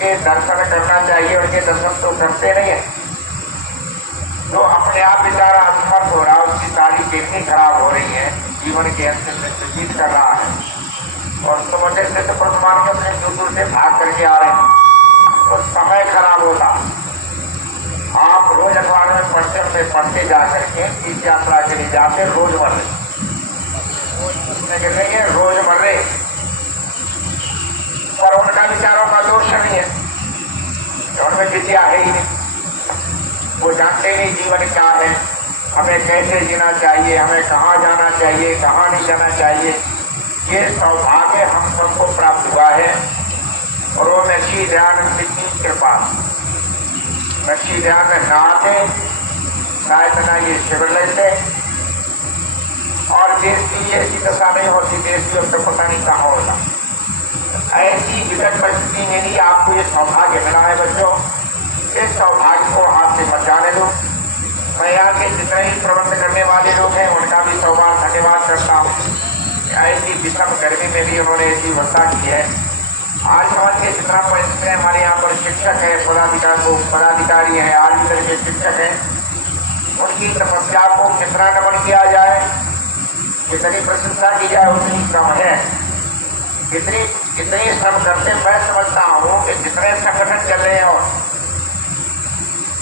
उनके दर्शन करना चाहिए, उनके दर्शन तो करते नहीं है। तो अपने आप बेचारा असमर्थ हो रहा है, उसकी तारीख इतनी खराब हो रही है, जीवन के अंत में जीत कर रहा है। और तो वजह से तो वर्तमान में अपने दूर से भाग करके आ रहे हैं, तो समय खराब होता। आप रोज अखबार में पढ़ते जा करके तीर्थ यात्रा के लिए जाते रोजमर्रे रोजमर्रे, पर उनका विचारों का दोष नहीं है, उनमें विद्या है ही नहीं, वो जानते नहीं जीवन क्या है, हमें कैसे जीना चाहिए, हमें कहाँ जाना चाहिए, कहाँ नहीं जाना चाहिए। ये सौभाग्य हम सबको प्राप्त हुआ है और वो नक्शी दयानंद की कृपा। नक्शी दयानंद ना आते शायद ना ये शिविर लेते और देश की ऐसी दशा नहीं होती, देश की अब तक पता नहीं कहाँ होता। ऐसी विकट परिस्थिति में ही आपको ये सौभाग्य मिला है बच्चों, इस सौभाग्य को हाथ से मत जाने दो। मैं यहाँ के जितने ही प्रबंध करने वाले लोग हैं उनका भी सौभाग्य धन्यवाद करता हूँ। ऐसी विषम गर्मी में भी उन्होंने ऐसी व्यवस्था की है। आज समाज के जितना परिस्थिति है, हमारे यहाँ पर शिक्षक है, पदाधिकारी है, आर्मी दल के शिक्षक हैं, उनकी तपस्या को कितना नमन किया जाए, कितनी प्रशंसा की जाए उतनी कम है। कितनी श्रम करते मैं समझता हूँ कि जितने संगठन चल रहे हैं और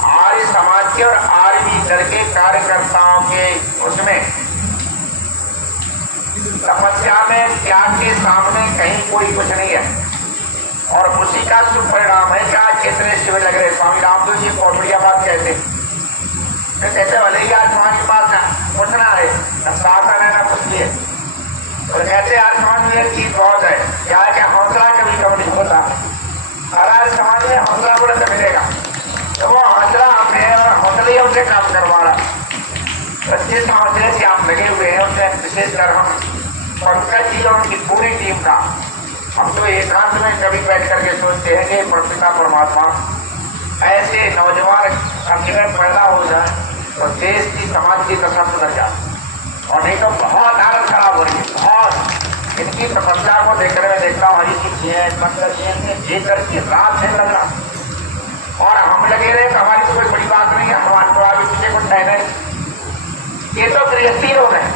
आर्य समाज के और आर्मी दल के कार्यकर्ताओं के उसमें तपस्या में त्याग के सामने कहीं कोई कुछ नहीं है। और उसी का शुभ परिणाम है कि आज कितने शिविर लग रहे। स्वामी रामदेव जी बहुत बढ़िया बात कहते भले ही आज समाज के पास पूछना है शासन है ना कुछ भी है, और कहते आज समाज में एक चीज बहुत है, क्या है कि हौसला कभी कम नहीं होता। और आज समाज में हौसला बड़े से मिलेगा, तो वो हौसला हमने और हौसले हमसे काम करवा रहा। जिस हौसले से आप लगे हुए हैं उससे विशेषकर हम पंकज जी और उनकी पूरी टीम का, हम तो एकांत में कभी बैठ करके सोचते हैं कि परपिता परमात्मा ऐसे नौजवान अगर पैदा हो जाए तो देश की समाज की दशा सुधर जाए, और नहीं तो बहुत हालत खराब हो रही है। बहुत इनकी तपस्या को देखकर मैं देखता हूँ हरी जी है, पंकज जी जी करके रात से लग रहा और हम लगे रहे तो हमारी तो कोई बड़ी बात नहीं है, हमारे तो आगे पीछे कुछ है नहीं। ये तो गृहस्थी लोग हैं,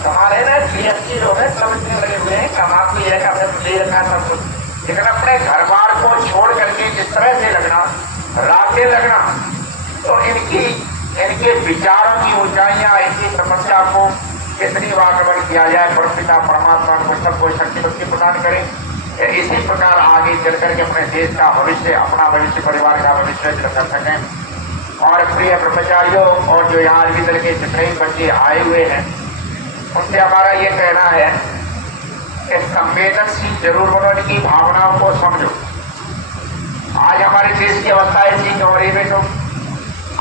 हमारे ना गृहस्थी लोग हैं, सब इतने लगे हुए हैं, कमाल भी है कि हमें ले रखा सब कुछ, लेकिन अपने घर बार को छोड़ करके जिस तरह से लगना, रातें लगना, तो इनके विचारों की ऊंचाइयां, इनकी समस्या को कितनी बार नमन किया जाए। परमपिता परमात्मा को सबको शक्ति भक्ति प्रदान करें, इसी प्रकार आगे चल करके अपने देश का भविष्य, अपना भविष्य, परिवार का भविष्य कर सकें। और प्रिय ब्रह्मचारियों और जो यहाँ आर्मी दल के जितने ही बच्चे आए हुए हैं उनसे हमारा ये कहना है कि संवेदनशील जरूर बनो, इनकी भावनाओं को समझो। आज हमारे देश की अवस्था ऐसी हो रही है तो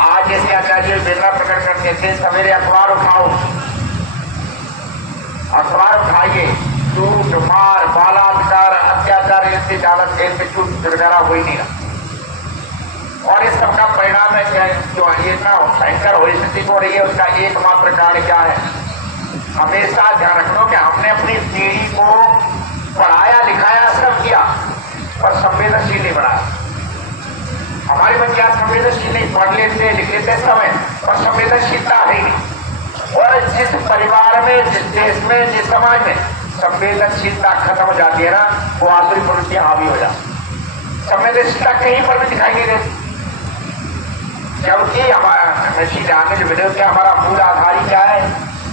आज जैसे आचार्य वेदना प्रकट करते थे, सवेरे अखबार उठाओ, अखबार उठाइए, झूठ मार बलात्कार अत्याचार इससे ज्यादा देश में झूठ छुटकारा हो ही नहीं रहा। और इस सबका परिणाम है क्या, जो ये इतना भयंकर हो स्थिति हो रही है उसका एकमात्र कारण क्या है। हमेशा ध्यान रखो कि हमने अपनी पीढ़ी को पढ़ाया लिखाया सब किया पर संवेदनशील नहीं बनाया। हमारे बच्चे आज संवेदनशील नहीं, पढ़ लेते लिख लेते सब है पर संवेदनशीलता है नहीं। और जिस परिवार में, जिस देश में, जिस समाज में संवेदनशीलता खत्म हो जाती है ना, वो आसुरी प्रवृत्तियां हावी हो जाती। संवेदनशीलता कहीं पर भी दिखाई नहीं देती, क्योंकि हमारा नशीले आने जो वीडियो क्या, हमारा मूल आधार ही क्या है,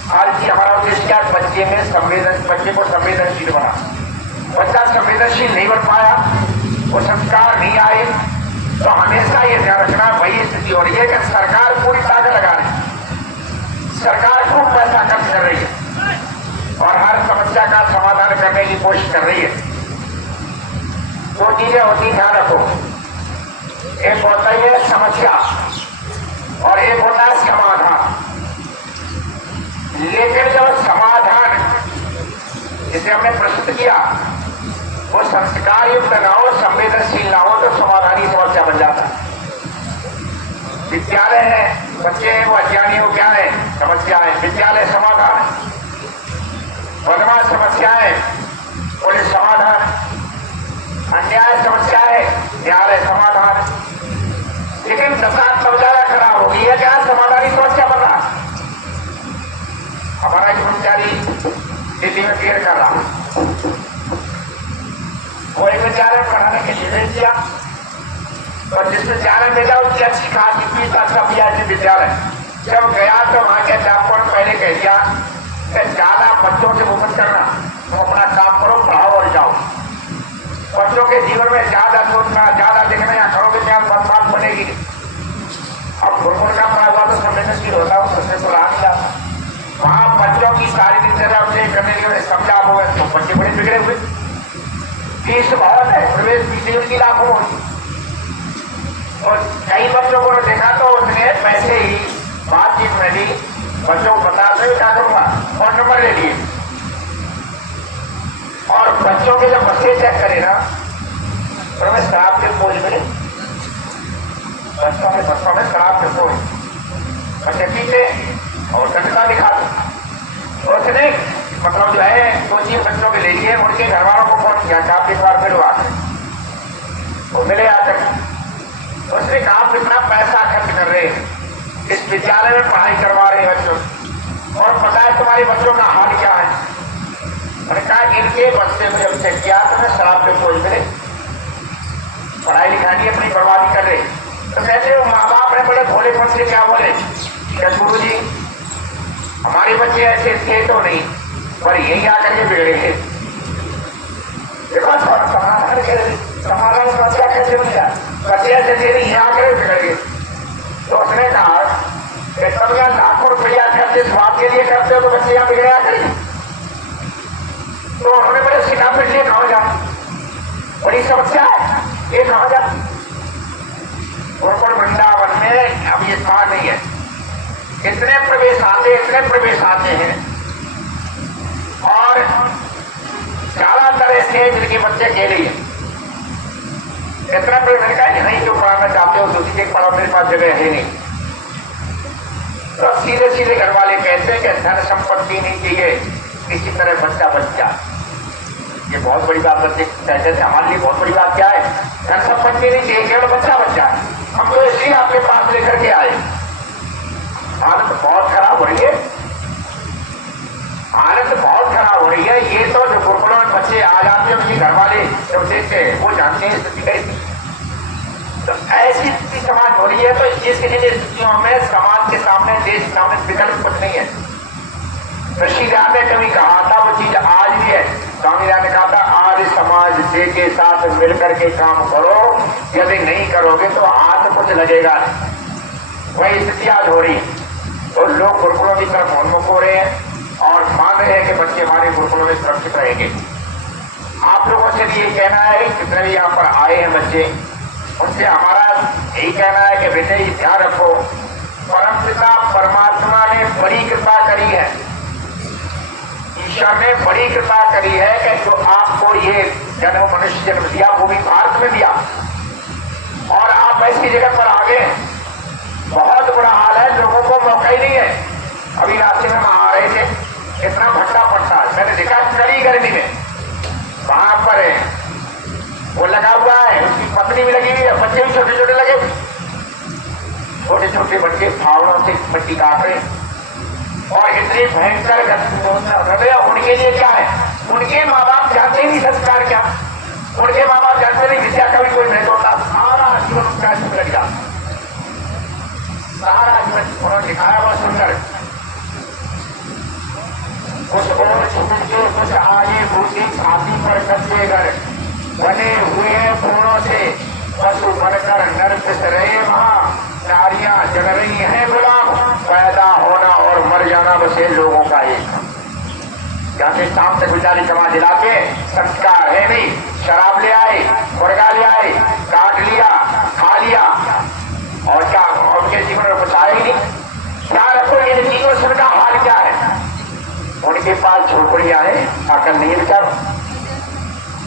हर चीज हमारा उद्देश्य क्या, बच्चे को संवेदनशील बना। बच्चा संवेदनशील नहीं बन पाया, वो संस्कार नहीं आए, तो हमेशा ये ध्यान रखना वही स्थिति हो रही है कि सरकार पूरी ताकत लगा रही है, सरकार खूब पैसा खर्च कर रही है और हर समस्या का समाधान करने की कोशिश कर रही है। दो चीजें होती ध्यान रखो, एक होता है समस्या और एक होता है समाधान। लेकिन जब समाधान जिसे हमने प्रस्तुत किया वो संस्कार युक्त ना हो, संवेदनशील ना हो, तो समाधानी समस्या बन जाता है। विद्यालय है, बच्चे हैं वो अज्ञानी हो, क्या है समस्या है, विद्यालय समाधान है। बदमाश समस्या है, पुलिस समाधान। अन्याय समस्या है, न्याय समाधान, लेकिन दशा सब ज्यादा खराब हो गई है। क्या समाधान ही समस्या बन रहा। हमारा कर्मचारी दिल्ली में देर कर रहा, वो एक विद्यालय पढ़ाने के लिए भेज दिया और जिस विद्यालय में जाओ उसकी अच्छी खासी फीस, अच्छा पीआईटी विद्यालय। जब गया तो वहां के अध्यापकों ने पहले कह दिया कि ज्यादा बच्चों से वो मत करना, तुम अपना काम करो, पढ़ाओ और जाओ। बच्चों के जीवन में ज्यादा सोचना, ज्यादा देखना या करोगे क्या बात बनेगी। अब गुरुकुल का पढ़ा हुआ तो संवेदनशील होता है, उससे तो रहा नहीं जाता। वहां बच्चों की सारी दिनचर्या उसे करने के लिए समझा हुए तो बच्चे बड़े बिगड़े हुए। फीस बहुत है, प्रवेश फीस उनकी लाखों होगी। और कई बच्चों को देखा तो उसने पैसे ही बातचीत में ली, बच्चों को बता दो क्या करूंगा, फोन नंबर ले लिए। और बच्चों के जब बच्चे चेक करे ना तो मैं शराब के बोझ मिले, बच्चों में शराब के बोझ, बच्चे पीते और दंडता दिखाते। उसने मतलब जो है 2-3 बच्चों के ले लिए, उनके घर वालों को फोन किया, आप इस बार मिलो आकर, वो मिले आकर। उसने कहा आप कितना पैसा खर्च कर रहे हैं, इस विद्यालय में पढ़ाई करवा रहे हैं बच्चों, और पता है तुम्हारे बच्चों का हाल क्या है। मैंने कहा इनके बच्चे में जब चेक किया तो मैं शराब के बोझ मिले, पढ़ाई लिखाई की अपनी बर्बादी कर रहे। तो कहते हो माँ बाप ने बड़े भोलेपन से क्या बोले, क्या गुरु जी हमारे बच्चे ऐसे थे तो नहीं, पर यही आकर के बिगड़े थे। समाधान समस्या कैसे बन गया, बच्चे ऐसे थे नहीं, यहाँ आकर बिगड़ गए। तो उसने कहा कि तब यहाँ लाखों रुपया खर्च इस बात के लिए करते हो तो बच्चे यहाँ बिगड़े आकर। तो उन्होंने बड़े सिखा फिर लिए कहा जा, बड़ी समस्या है ये कहा जा। गुरुकुल वृंदावन में अब ये कहा नहीं है, इतने प्रवेश आते हैं और ज्यादातर ऐसे हैं जिनके बच्चे अकेले हैं। इतना प्रवेश का नहीं जो पढ़ाना चाहते हो दूसरी के पढ़ाओ, मेरे पास जगह है नहीं। तो सीधे घर वाले कहते हैं कि धन संपत्ति नहीं चाहिए, किसी तरह बच्चा बच जाए। ये बहुत बड़ी बात बच्चे कहते थे, हमारे लिए बहुत बड़ी बात क्या है, धन संपत्ति नहीं चाहिए, केवल बच्चा बच जाए। हम तो इसलिए आपके पास लेकर के आए। हालत बहुत खराब हो रही है, हालत बहुत खराब हो रही है। ये तो जो गुरुकुलों में बच्चे आ जाते हैं उनके घर वाले जब देखते हैं वो जानते हैं स्थिति कैसी। तो ऐसी स्थिति समाज हो रही है। तो इस स्थितियों में समाज के सामने, देश के सामने विकल्प कुछ नहीं है। ऋषिराम ने कभी कहा था, वो चीज आज भी है। स्वामी राम ने कहा था आज समाज से के साथ मिलकर के काम करो, यदि नहीं करोगे तो हाथ कुछ लगेगा। वही स्थिति आज हो रही है और लोग गुरुकुलों की तरफ उन्मुख हो रहे हैं और मान रहे हैं कि बच्चे हमारे गुरुकुलों में सुरक्षित रहेंगे। आप लोगों से भी ये कहना है, जितने भी यहाँ पर आए हैं बच्चे, उनसे हमारा यही कहना है कि बेटे ये ध्यान रखो, परमपिता परमात्मा ने बड़ी कृपा करी है, ईश्वर ने बड़ी कृपा करी है कि जो आपको ये जन्म मनुष्य जन्म दिया वो भी भारत में दिया और आप ऐसी जगह पर आ गए। बहुत बुरा हाल है, लोगों को मौका ही नहीं है। अभी रास्ते में वहां आ रहे थे, इतना भट्टा पड़ता है, मैंने देखा कड़ी गर्मी में वहां पर वो लगा हुआ है, उसकी पत्नी भी लगी हुई है, बच्चे भी छोटे छोटे लगे हुए, छोटे छोटे बच्चे फावड़ों से मिट्टी काट रहे और इतनी भयंकर हृदय। उनके लिए क्या है, उनके माँ बाप जानते नहीं संस्कार क्या, उनके माँ बाप जानते नहीं विद्या का भी कोई महत्व होता। सारा जीवन उनका लग जाता, सारा जीवन उन्होंने दिखाया हुआ सुंदर। कुछ और छूटे कुछ आगे भूति छाती पर कच्चे घर बने हुए हैं फूलों से, पशु बनकर नर पिस रहे वहां, नारियां जग रही हैं गुलाम। पैदा होना और मर जाना बस ये लोगों का एक, जहाँ से शाम तक गुजारी जमा दिला के संस्कार है नहीं, शराब ले आए, मुर्गा ले आए, काट लिया, खा लिया और क्या उनके जीवन में कुछ आए ही नहीं। क्या रखो इन चीजों से उनका हाल क्या है, उनके पास झोपड़ियां हैं, अकल नहीं विचार,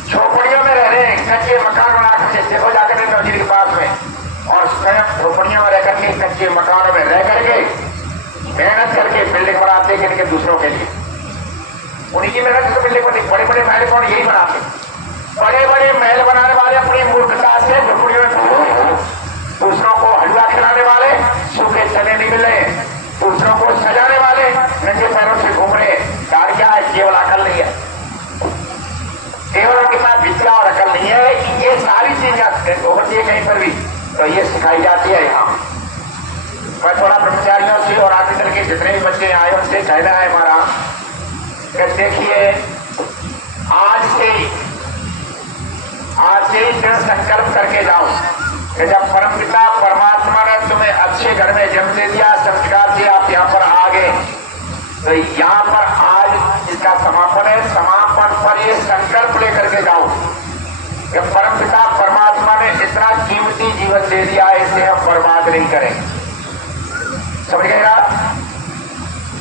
झोपड़ियों में रह रहे हैं, कच्चे मकान बना करके देखो जाकर नौजीर के पास में, और स्वयं झोपड़ियों में रह करके कच्चे मकानों में रह करके मेहनत करके बिल्डिंग बनाते हैं इनके दूसरों के लिए। उनकी मेहनत से बिल्डिंग बने, बड़े बड़े महल कौन यही बनाते, बड़े बड़े महल बनाने वाले अपनी मूर्खता से झोपड़ियों सारी चीजें होती है कहीं पर भी, तो ये सिखाई जाती है यहाँ। मैं थोड़ा ब्रह्मचारियों से और आगे चल के जितने भी बच्चे आए उनसे कहना है हमारा कि देखिए आज से ही दृढ़ संकल्प करके जाओ कि जब परमपिता परमात्मा ने तुम्हें अच्छे घर में जन्म दे दिया, संस्कार से आप यहाँ पर आ गए, तो यहाँ पर आज इसका समापन है। समापन पर ये संकल्प लेकर के जाओ कि परमपिता परमात्मा ने इतना कीमती जीवन दे दिया है, इसे हम बर्बाद नहीं करें। समझ गए ना?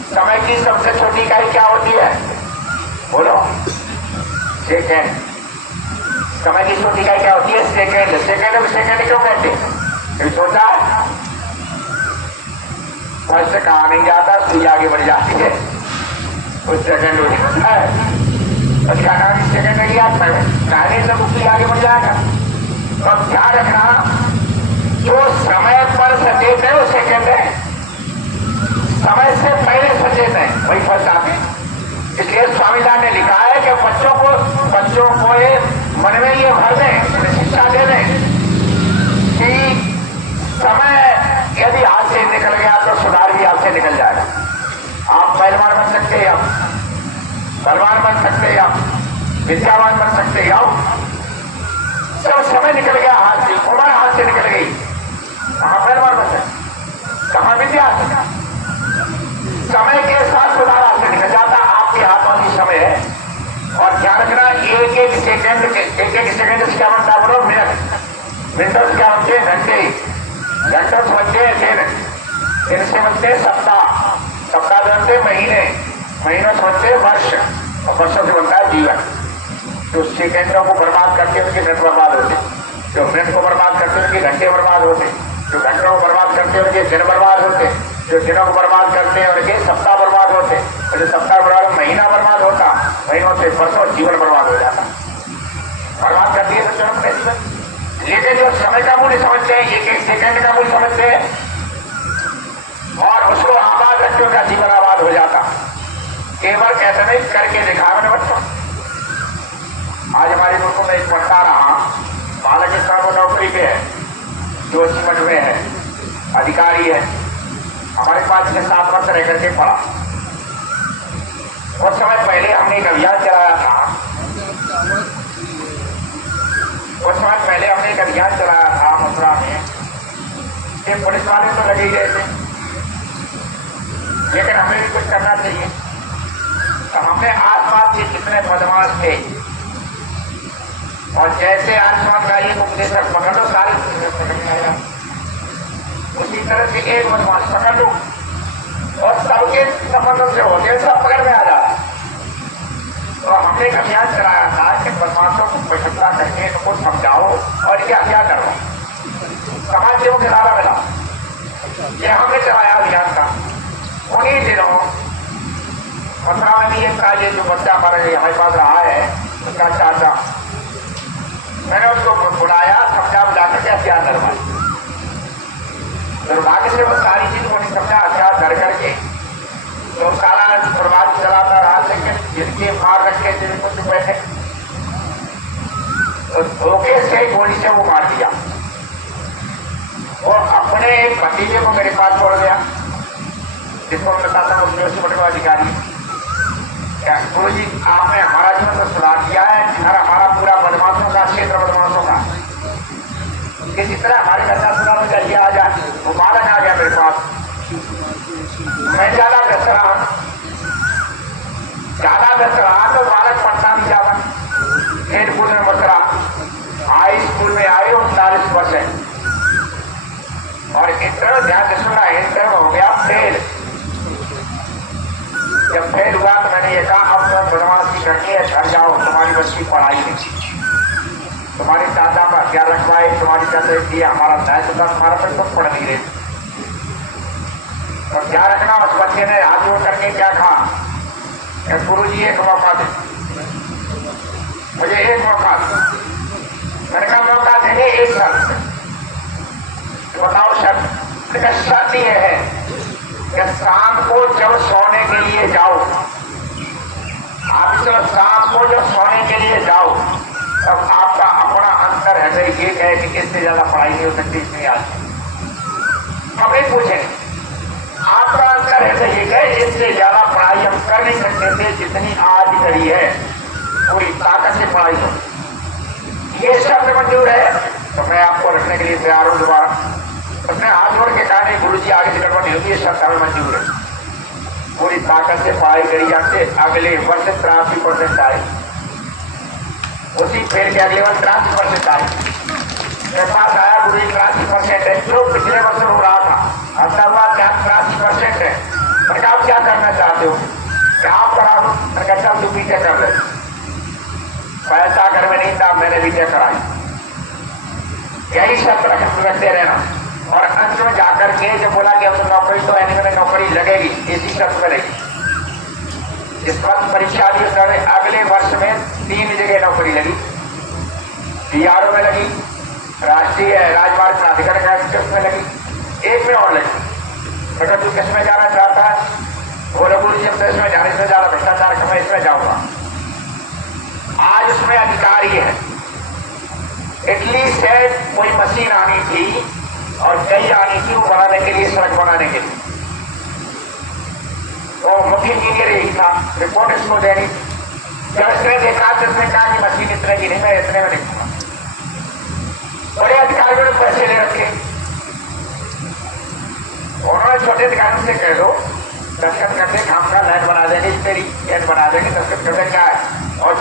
समय की सबसे छोटी इकाई क्या होती है? बोलो। सेकेंड। समय की छोटी इकाई क्या होती है? सेकेंड। सेकेंड क्यों कहते हैं? कभी सोचा है? फर्स्ट कहा नहीं जाता, सुई आगे बढ़ जाती है, उस सेकेंड हो जाता है। और क्या कहा कि सेकेंड नहीं आता है, कहने से सुई आगे बढ़ जाएगा। तो ध्यान रखना, जो समय पर सचेत है वो सेकेंड है, समय से पहले सचेत है वही फर्स्ट आते। इसलिए स्वामीलाल ने लिखा है कि बच्चों को ये मन में ये भर दें, शिक्षा दे दें कि समय यदि हाथ से निकल गया तो सुधार भी हाथ से निकल जाएगा। आप पहलवान बन सकते हैं, आप बलवान बन सकते हैं, आप विद्यावान बन सकते हैं। आओ, जब समय निकल गया हाथ से, उम्र हाथ से निकल गई, कहाँ पहलवान बन सकते, कहाँ विद्या? समय के साथ सुधार हाथ से निकल जाता। आपके हाथों में समय है। और ध्यान रखना, एक एक सेकंड से क्या बनता है? बोलो मिनट। मिनटों से क्या बनते हैं? घंटे। घंटों से बनते हैं दिन। दिन से बनते हैं सप्ताह। सप्ताह से बनते हैं महीने। महीनों से बनते हैं वर्ष। और वर्षों से बनता है जीवन। जो सेकंडों को बर्बाद करके उनके मिनट बर्बाद होते, जो मिनट को बर्बाद करते उनके घंटे बर्बाद होते, जो घंटों को बर्बाद करते उनके दिन बर्बाद होते, जो दिनों को बर्बाद करते हैं उनके सप्ताह बर्बाद होते, और जो सप्ताह बर्बाद महीना बर्बाद होता, महीनों से वर्षों जीवन बर्बाद हो जाता। बर्बाद करती है तो जन्म का जीवन। लेकिन जो समय का मूल्य समझते हैं, एक एक सेकंड का मूल्य समझते हैं और उसको आबाद रखते उनका जीवन आबाद हो जाता। केवल कहते नहीं, करके दिखावे में बच्चों। आज हमारे मुल्क में एक पढ़ता रहा, बालक इस तरह वो नौकरी पे है, जोशी मठ में है, अधिकारी है, हमारे पास 7 वर्ष रह करके पढ़ा। कुछ समय पहले हमने एक अभियान चलाया था, मथुरा में। ये पुलिस वाले तो लगे गए थे, लेकिन हमें भी कुछ करना चाहिए। तो हमने आसपास के जितने बदमाश थे, और जैसे आसपास का एक उपदेशक पकड़ लो, सारे पकड़ में आया, उसी तरह से एक बदमाश पकड़ लो और सबके संबंधों से होते सब पकड़ में आ जाए। तो हमने एक अभियान चलाया था कि बदमाशों को इकट्ठा करके इनको समझाओ और क्या क्या करो, समाज सेवों के द्वारा मिला। ये हमने चलाया अभियान का। उन्हीं दिनों मथुरा में भी एक था, ये जो बच्चा हमारे पास रहा है, उसका चाचा, मैंने उसको बुलाया, समझा बुला करके हथियार डरवाई। दुर्भाग्य से वो सारी चीज को नहीं समझा, हथियार डर करके तो सारा बर्बाद चलाता रहा। लेकिन जिनके मार रखे थे कुछ बैठे, तो धोखे से गोली से वो मार दिया। वो अपने एक भतीजे को मेरे पास छोड़ गया, जिसको मैं बताता हूँ जोशी मठ का अधिकारी। गुरु जी, आपने हमारा जीवन तो सुधार किया है, और हमारा पूरा बदमाशों का क्षेत्र, बदमाशों का किसी तरह हमारे घर का सुधार चाहिए आ जाए। वो बालक आ गया मेरे पास, मैं ज्यादा व्यस्त रहा तो बालक पढ़ता नहीं ज्यादा, खेल कूद में मत रहा। हाई स्कूल में आए 39%, और इंटर, ध्यान से सुना, इंटर हो गया फेल। जब फेल हुआ तो मैंने ये कहा, अब तो बदमाशी करनी है, घर जाओ, तुम्हारी बच्ची पढ़ाई नहीं, तुम्हारी दादा का ख्याल रखवाए, तुम्हारी चाचा दिया, हमारा दायित्व था, तुम्हारा पर तुम पढ़ नहीं रहे। और ध्यान रखना, उस बच्चे ने हाथ जोड़ करके क्या कहा, गुरु जी एक मौका दे, मुझे एक मौका दे। मैंने कहा मौका देंगे एक शर्त। बताओ शर्त? शर्त ये है कि शाम को जब सोने के लिए जाओ, आप जब शाम को जब सोने के लिए जाओ, तब आपका अपना अंतर पर है ये कहे कि इससे ज्यादा पढ़ाई नहीं हो सकती इतनी आज, हम नहीं पूछेंगे। आपका अंतर है ये कहे इससे ज्यादा पढ़ाई हम कर नहीं सकते थे जितनी आज करी है, पूरी ताकत से पढ़ाई हो। ये शब्द मंजूर है तो मैं आपको रखने के लिए तैयार हूं दोबारा। उसने हाथ जोड़ के कहा नहीं गुरु जी आगे से गड़बड़ नहीं होगी, ये शब्द हमें मंजूर है। पूरी ताकत से पढ़ाई करी जाते, अगले वर्ष 83% आए, उसी फेर के अगले वर्ष 83% आए। मेरे पास आया गुरु जी 83% है, जो पिछले वर्ष हो रहा था अंतर हुआ 83% है। मैंने कहा आप क्या करना चाहते हो, क्या आप करा दो? मैंने कहा चल तू बीटे कर ले। पैसा घर में नहीं था, मैंने बीटे कराई। यही शब्द रखते रहना। और अंत में जाकर के जब बोला कि अब तो नौकरी तो एनिमे में नौकरी लगेगी, इसी शर्त में रहेगी। इस वक्त परीक्षा दी उसने, अगले वर्ष में 3 जगह नौकरी लगी, बीआरओ में लगी, राष्ट्रीय राजमार्ग प्राधिकरण में लगी, एक में और लगी। बेटा तू किसमें जाना चाहता है? बोले गुरु जी तो इसमें जाने से ज्यादा भ्रष्टाचार का मैं इसमें जाऊंगा। आज उसमें अधिकारी है। इटली से कोई मशीन आनी थी और कई आनी थी वो बनाने के लिए, सड़क बनाने के लिए। तो मुख्य इंजीनियर यही था, रिपोर्ट इसको देनी। जब इसने देखा तो इसने कहा कि मशीन इतने की नहीं, मैं इतने में देखूंगा। बड़े अधिकारियों ने पैसे ले रखे, उन्होंने छोटे अधिकारियों से कह दो दस्तखत करते काम का लाइन बना देंगे, तेरी लाइन बना देंगे, दस्तखत करते क्या है। और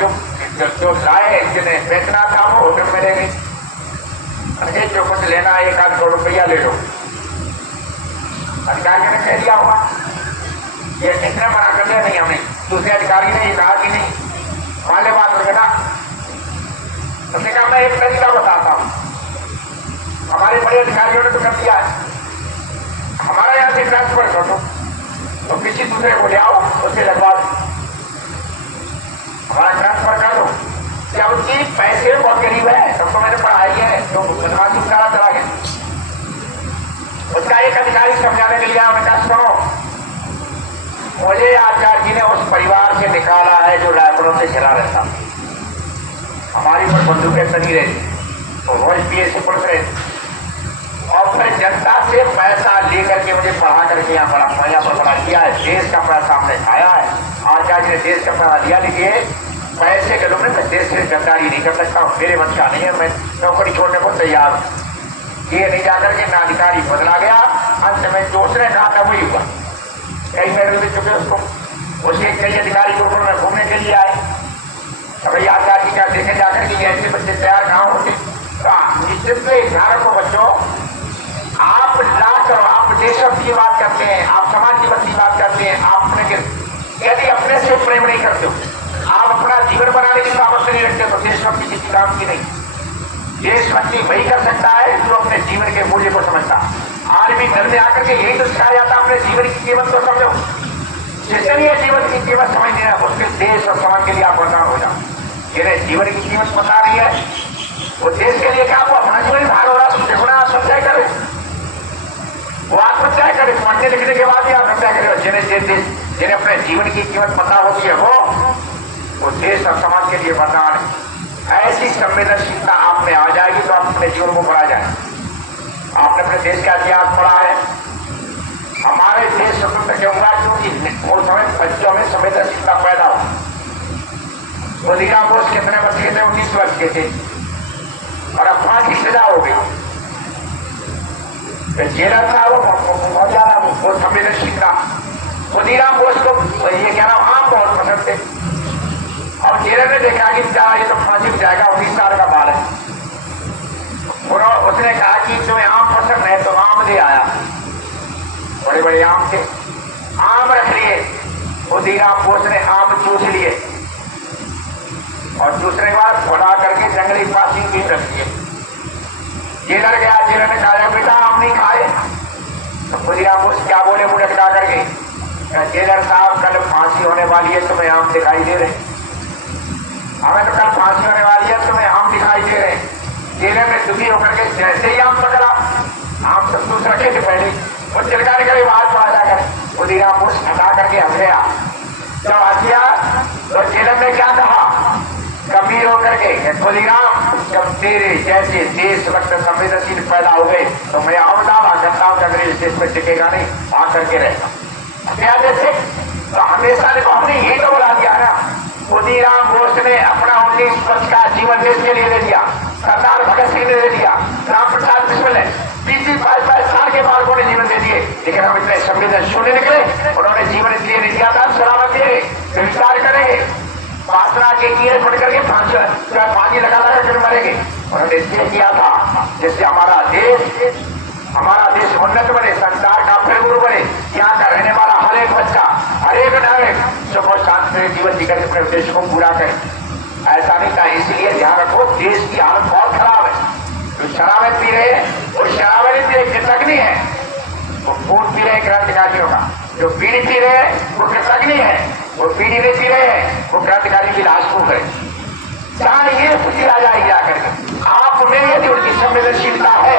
जो लाए जिन्हें बेचना था वो होटल में लेंगे, जो कुछ लेना 1-8 करोड़ रुपया ले लो। अधिकारी ने कह दिया होगा ये इतने मना कर दिया, नहीं हमने। दूसरे अधिकारी ने ये कहा कि नहीं, मान ले बात हो ना। उसने कहा मैं एक तरीका बताता हूं, हमारे बड़े अधिकारियों ने तो कर दिया है, हमारा यहाँ से ट्रांसफर कर दो तो किसी दूसरे को ले आओ, उससे लगवा दो, हमारा ट्रांसफर कर दो। जब उसकी पैसे बहुत गरीब है, तब तो मैंने पढ़ाई है, तो बदमाशी उतारा चला गया। उसका एक अधिकारी समझाने के लिए उन्होंने कहा सुनो, मुझे आचार्य जी ने उस परिवार से निकाला है जो रायपुरों से खिला रहता, हमारी पर बंदूकें सनी रहती, तो रोज पीएससी पुलिस रहती, और फिर जनता से पैसा लेकर के मुझे पढ़ा करके यहाँ बड़ा यहाँ पर बड़ा किया है, देश का पैसा हमने खाया है। आचार्य जी ने देश का पैसा दिया, लीजिए पैसे के लोग मैं देश से गद्दारी नहीं कर सकता हूँ, मेरे मन का नहीं है, मैं नौकरी छोड़ने को तैयार हूँ। ये नहीं जाकर के ना अधिकारी बदला गया, अंत में जो उसने कहा था वही हुआ। कई मेरे मिल चुके उसको, उसके कई अधिकारी ग्रुपों में घूमने के लिए आए, भाई आचार्य जी का देखे जाकर के ऐसे बच्चे तैयार कहाँ होते। इसलिए ध्यान रखो बच्चों, आप लाख आप देशभक्त की बात करते हैं, आप समाज की की बात करते हैं, आप यदि अपने से प्रेम नहीं करते हो, आप अपना जीवन बनाने की सामर्थ्य नहीं रखते तो देशभक्ति किसी काम की नहीं। देशभक्ति वही कर सकता है जो अपने जीवन के मूल्य को समझता। आज भी घर में आकर के यही तो सिखाया जाता, अपने जीवन की कीमत को समझो। जिसने भी जीवन की कीमत समझनी है उसके देश और समाज के लिए आप वरदान हो जाओ। जिन्हें जीवन की कीमत पता नहीं है वो देश के लिए क्या, वो अपना जीवन भाग हो रहा, देखो ना आप समझाए करे, वो आत्महत्या करे, पढ़ने लिखने के बाद ही आत्महत्या करे। जिन्हें अपने जीवन की कीमत पता होती है वो देश और समाज के लिए वरदान है। ऐसी संवेदनशीलता आप में आ जाएगी तो आप अपने जीवन को बढ़ा जाए। आपने अपने देश का इतिहास पढ़ा है, हमारे देश स्वतंत्र क्योंगा क्योंकि उस समय बच्चों में संवेदनशीलता पैदा हो। खुदीराम बोस कितने वर्ष के थे? 19 वर्ष के थे, और अब फांसी सजा हो गई। जेलर था वो बहुत ज्यादा वो संवेदनशील था। खुदीराम बोस को ये क्या नाम आम बहुत पसंद थे, और जेलर ने देखा कि ये तो फांसी हो जाएगा, 19 साल का बाल है। उसने कहा कि तुम्हें आम पसंद है तो आम ले आया, बड़े बड़े आम थे, आम रख लिए। खुदीराम बोस ने आम चूस लिए और दूसरे बार बढ़ा करके जंगली फांसी भी रख दिए। जेलर गया, जेलर ने कहा बेटा आम नहीं खाए, तो खुदीराम बोस क्या बोले मुंह लटका करके, जेलर साहब कल फांसी होने वाली है, तुम्हें आम दिखाई दे रहे? हमें तो कल फांसी होने वाली है, तुम्हें आम दिखाई दे रहे? जेलर ने दुखी होकर के जैसे ही आम पकड़ा, आम सब दूसरा रखे थे पहले, वो चिलकाने करे बाहर पा जाकर खुदीराम बोस हटा करके हंस गया। जब हंस गया तो जेलर ने क्या कहा गंभीर होकर के, खुदीराम जब तेरे जैसे देशभक्त संवेदनशील पैदा हो गए तो मैं दावा करता हूं कि अंग्रेज देश में टिकेगा नहीं, भाग करके रहेगा। क्या जैसे तो हमेशा ने हमने यही तो बोला दिया ना, खुदीराम बोस ने अपना 19 वर्ष का जीवन देश के लिए दे दिया, सरदार भगत सिंह ने दे दिया, राम प्रसाद बिस्मिल ने 20-22 साल के बालकों ने जीवन दे दिए, लेकिन हम इतने संवेदन शून्य निकले। उन्होंने जीवन इसलिए नहीं दिया था शराबत दिए, विचार करेंगे, वासना के कीड़े पड़ करके फांसी लगा कर मरेंगे। उन्होंने इसलिए किया था जिससे हमारा देश उन्नत बने, संसार का प्रभु बने, यहाँ का रहने वाला हर एक बच्चा, हर एक नागरिक सुख और शांति से जीवन जीकर अपने उद्देश्य को पूरा करे। ऐसा नहीं था, इसलिए ध्यान रखो देश की हालत बहुत खराब है। जो शराबें पी रहे हैं वो शराबें नहीं पी रहे, कृतज्ञ है, वो खून पी रहे क्रांतिकारियों का। जो बीड़ी पी रहे हैं वो कृतज्ञ है, वो बीड़ी नहीं पी रहे हैं वो क्रांतिकारी की लाश को करे। जान ये खुशी आ जाएगी आकर के आप में, यदि उनकी संवेदनशीलता है,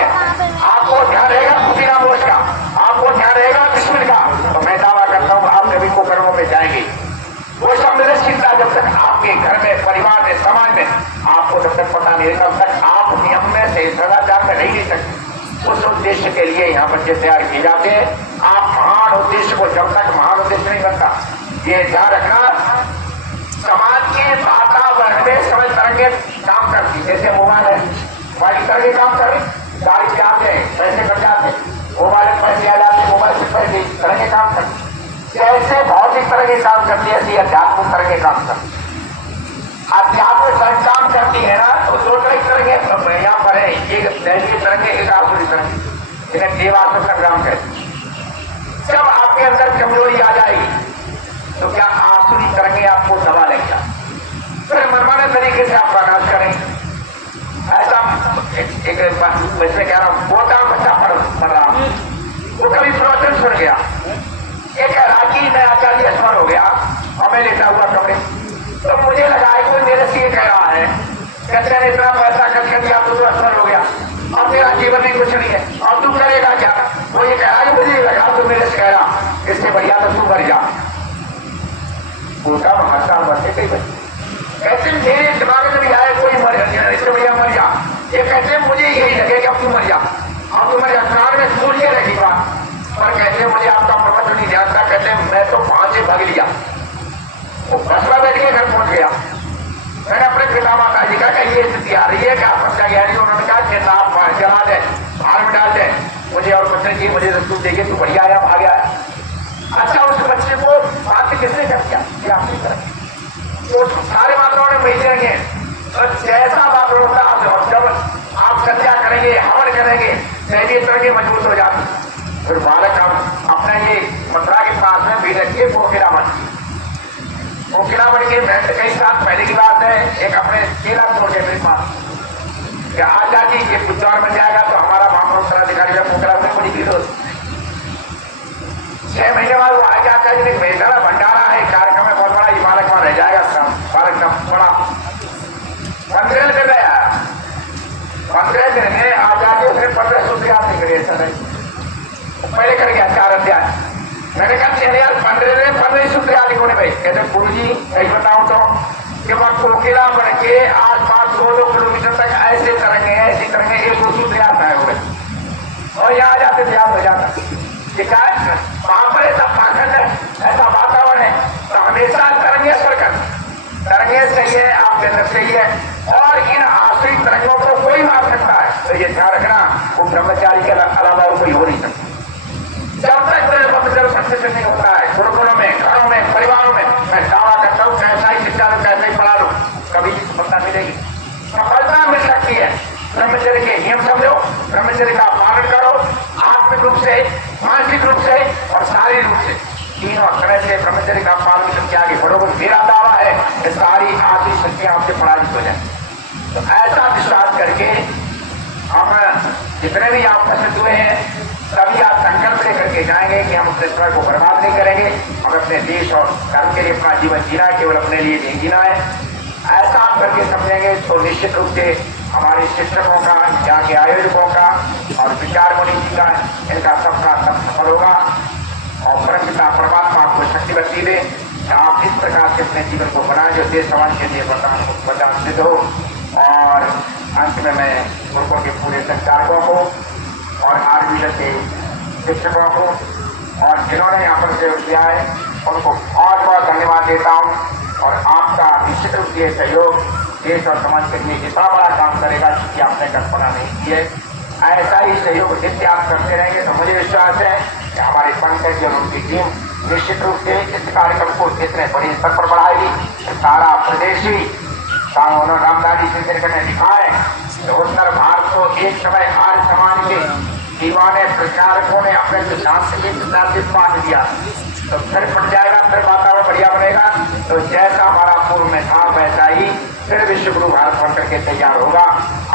आपको ध्यान रहेगा खुदीराम बोस का, आपको ध्यान रहेगा बिस्मिल का, तो मैं दावा करता हूँ आप कभी को कर्मों में जाएंगे। वो संवेदनशीलता जब तक आपके घर में, परिवार में, समाज में आपको जब तक पता नहीं तब तक आप नियम में से सदाचार में नहीं रह सकते। उस उद्देश्य के लिए यहाँ बच्चे तैयार किए जाते हैं। आप महान उद्देश्य को, जब तक महान उद्देश्य नहीं बनता, ये ध्यान रखना, समाज के वातावरण में समय तरंगे काम करती, जैसे मोबाइल है, मोबाइल की तरंगे काम कर रही, गाड़ी से आते हैं पैसे कट जाते, मोबाइल में पैसे आ जाते, मोबाइल से पैसे तरंगे काम करती, जैसे भौतिक तरंगे काम करती है ऐसी अध्यात्मिक तरंगे काम करती। अध्यात्मिक काम करती है ना तो दो तरंगे यहाँ पर है, एक दैवीय तरंगे, एक आसुरी तरंगे, इन्हें देवासुर संग्राम कहते। जब आपके अंदर कमजोरी आ जाएगी तो क्या आसुरी तरंगे आपको दबा लेंगे, फिर मनमाने तरीके से आप बर्दाश्त करेंगे। ऐसा एक मैं कह रहा हूँ, छोटा बच्चा पढ़ रहा, वो कभी प्रवचन सुन गया, एक राजी में आचार्य स्मरण हो गया और मैं लेटा हुआ कमरे, तो मुझे लगा कोई मेरे से ये कह रहा है, कहते ने इतना पैसा खर्च कर दिया तो स्मरण हो गया, अब तेरा जीवन में कुछ नहीं है, और तू करेगा क्या? वो ये कह रहा है, मुझे लगा तू मेरे से कह रहा, इससे बढ़िया तो तू मर जा। उनका हंसता बच्चे कई बच्चे कहते मेरे दिमाग में भी आया कोई मर जाए, इससे बढ़िया मर जा। ये कहते मुझे यही लगे कि अब तू मर जा, अब तू मर जा। कान में भूल के रही बात, पर कहते मुझे आपका प्रवचन नहीं ध्यान था, कहते मैं तो 5 से भाग लिया, वो बस में बैठ के घर पहुंच गया। मैंने अपने पिता माता जी का ये स्थिति आ रही है कि आप बच्चा गया नहीं, उन्होंने कहा कि आप जला दे, भार में डाल दे, मुझे और कुछ नहीं, मुझे रसूल देंगे तू बढ़िया आया, भाग आया। अच्छा, उस बच्चे को बात किसने कर दिया? ये आपकी तरफ तो सारे माताओं ने वही करेंगे, तो जैसा बात होता आप जब आप सत्या करेंगे, हवन करेंगे, दैवीय तरंगे मजबूत हो जाती। फिर बालक अपना ये मथुरा के पास में भी रखिए कोकिलावन के बैठ कई साल पहले की बात है, एक अपने केला तोड़ के मेरे पास आज जाती ये बुद्धवार बन जाएगा तो हमारा महापुरुष उत्तराधिकारी का कोकिलावन बड़ी भीड़ होती। 6 महीने बाद वो आगे आता है, मेरा भंडारा है, कार्यक्रम है बहुत बड़ा, ये बालक वहां रह जाएगा, बालक का बड़ा 15 दिन गया, 15 दिन में आ जाके उसने 15 सूत्र याद नहीं करिए सर, पहले कर गया 4 अध्याय। मैंने कहा चलिए यार 15 दिन 15 सूत्र याद नहीं होने भाई। कहते गुरु जी सही बताऊं तो कि वह कोकिला बन के आस-पास 2-2 किलोमीटर तक ऐसे तरंगे, ऐसी तरंगे, 1-2 सूत्र याद आए हुए और यहाँ जाते याद हो जाता। वहां पर ऐसा पाखंड है, ऐसा वातावरण है, तो हमेशा तरंगे असर कर, तरंगे सही है, आपके अंदर सही है, और इन आश्रित तरंगों को कोई मार सकता है। तो ये ध्यान रखना, वो ब्रह्मचारी के अलावा और कोई हो नहीं सकता। जब तक ब्रह्मचर्य सक्सेस नहीं होता है, गुरुकुलों में, घरों में, परिवारों में, मैं दावा करता हूँ कैसा ही शिक्षा में कैसे ही पढ़ा लूं, कभी सफलता मिलेगी, सफलता मिल सकती है। ब्रह्मचर्य के नियम समझो, ब्रह्मचर्य का पालन करो, आत्मिक रूप से, मानसिक रूप से और शारीरिक रूप से, तीनों तरह से ब्रह्मचर्य का पालन करके आगे बढ़ोगे। मेरा दावा है कि सारी आर्थिक शक्तियां आपसे पराजित हो जाए। तो ऐसा विश्वास करके हम जितने भी आप प्रसिद्ध हुए हैं सभी आप संकल्प लेकर के जाएंगे कि हम अपने समय को बर्बाद नहीं करेंगे, हम अपने देश और धर्म के लिए अपना जीवन जीना है, केवल अपने लिए नहीं जीना है। ऐसा आप करके समझेंगे तो निश्चित रूप से हमारे शिक्षकों का, यहाँ के आयोजकों का और विचार मुनि जी का, इनका सबका सब सफल होगा और परमपिता परमात्मा आपको शक्ति बख्शी दे। आप इस प्रकार से अपने जीवन को बनाए जो देश समाज के लिए वरदान सिद्ध हो। और अंत में मैं गुरुकुल के पूरे संचालकों को और आरबीएल के शिक्षकों को और जिन्होंने यहाँ पर सहयोग किया है उनको बहुत बहुत धन्यवाद देता हूँ। और आपका निश्चित रूप से सहयोग देश और समाज के लिए इतना बड़ा काम करेगा कि आपने कल्पना नहीं की है। ऐसा ही सहयोग जिससे आप करते रहेंगे तो मुझे विश्वास है कि हमारे पंकज और उनकी टीम निश्चित रूप से इस कार्यक्रम को इतने बड़े स्तर पर बढ़ाएगी। सारा प्रदेश ही उन्होंने रामदास जी ने लिखा है कि उत्तर भारत को एक समय आर्य समाज के दीवाने प्रचारकों ने अपने सिद्धांत के सिद्धांत मान दिया तो फिर पड़ जाएगा, फिर वातावरण बढ़िया बनेगा। तो जैसा हमारा पूर्व में था वैसा ही फिर विश्व गुरु भारत बन करके तैयार होगा।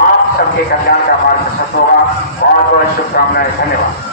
आप सबके कल्याण का मार्ग प्रशस्त होगा। बहुत बहुत शुभकामनाएं। धन्यवाद।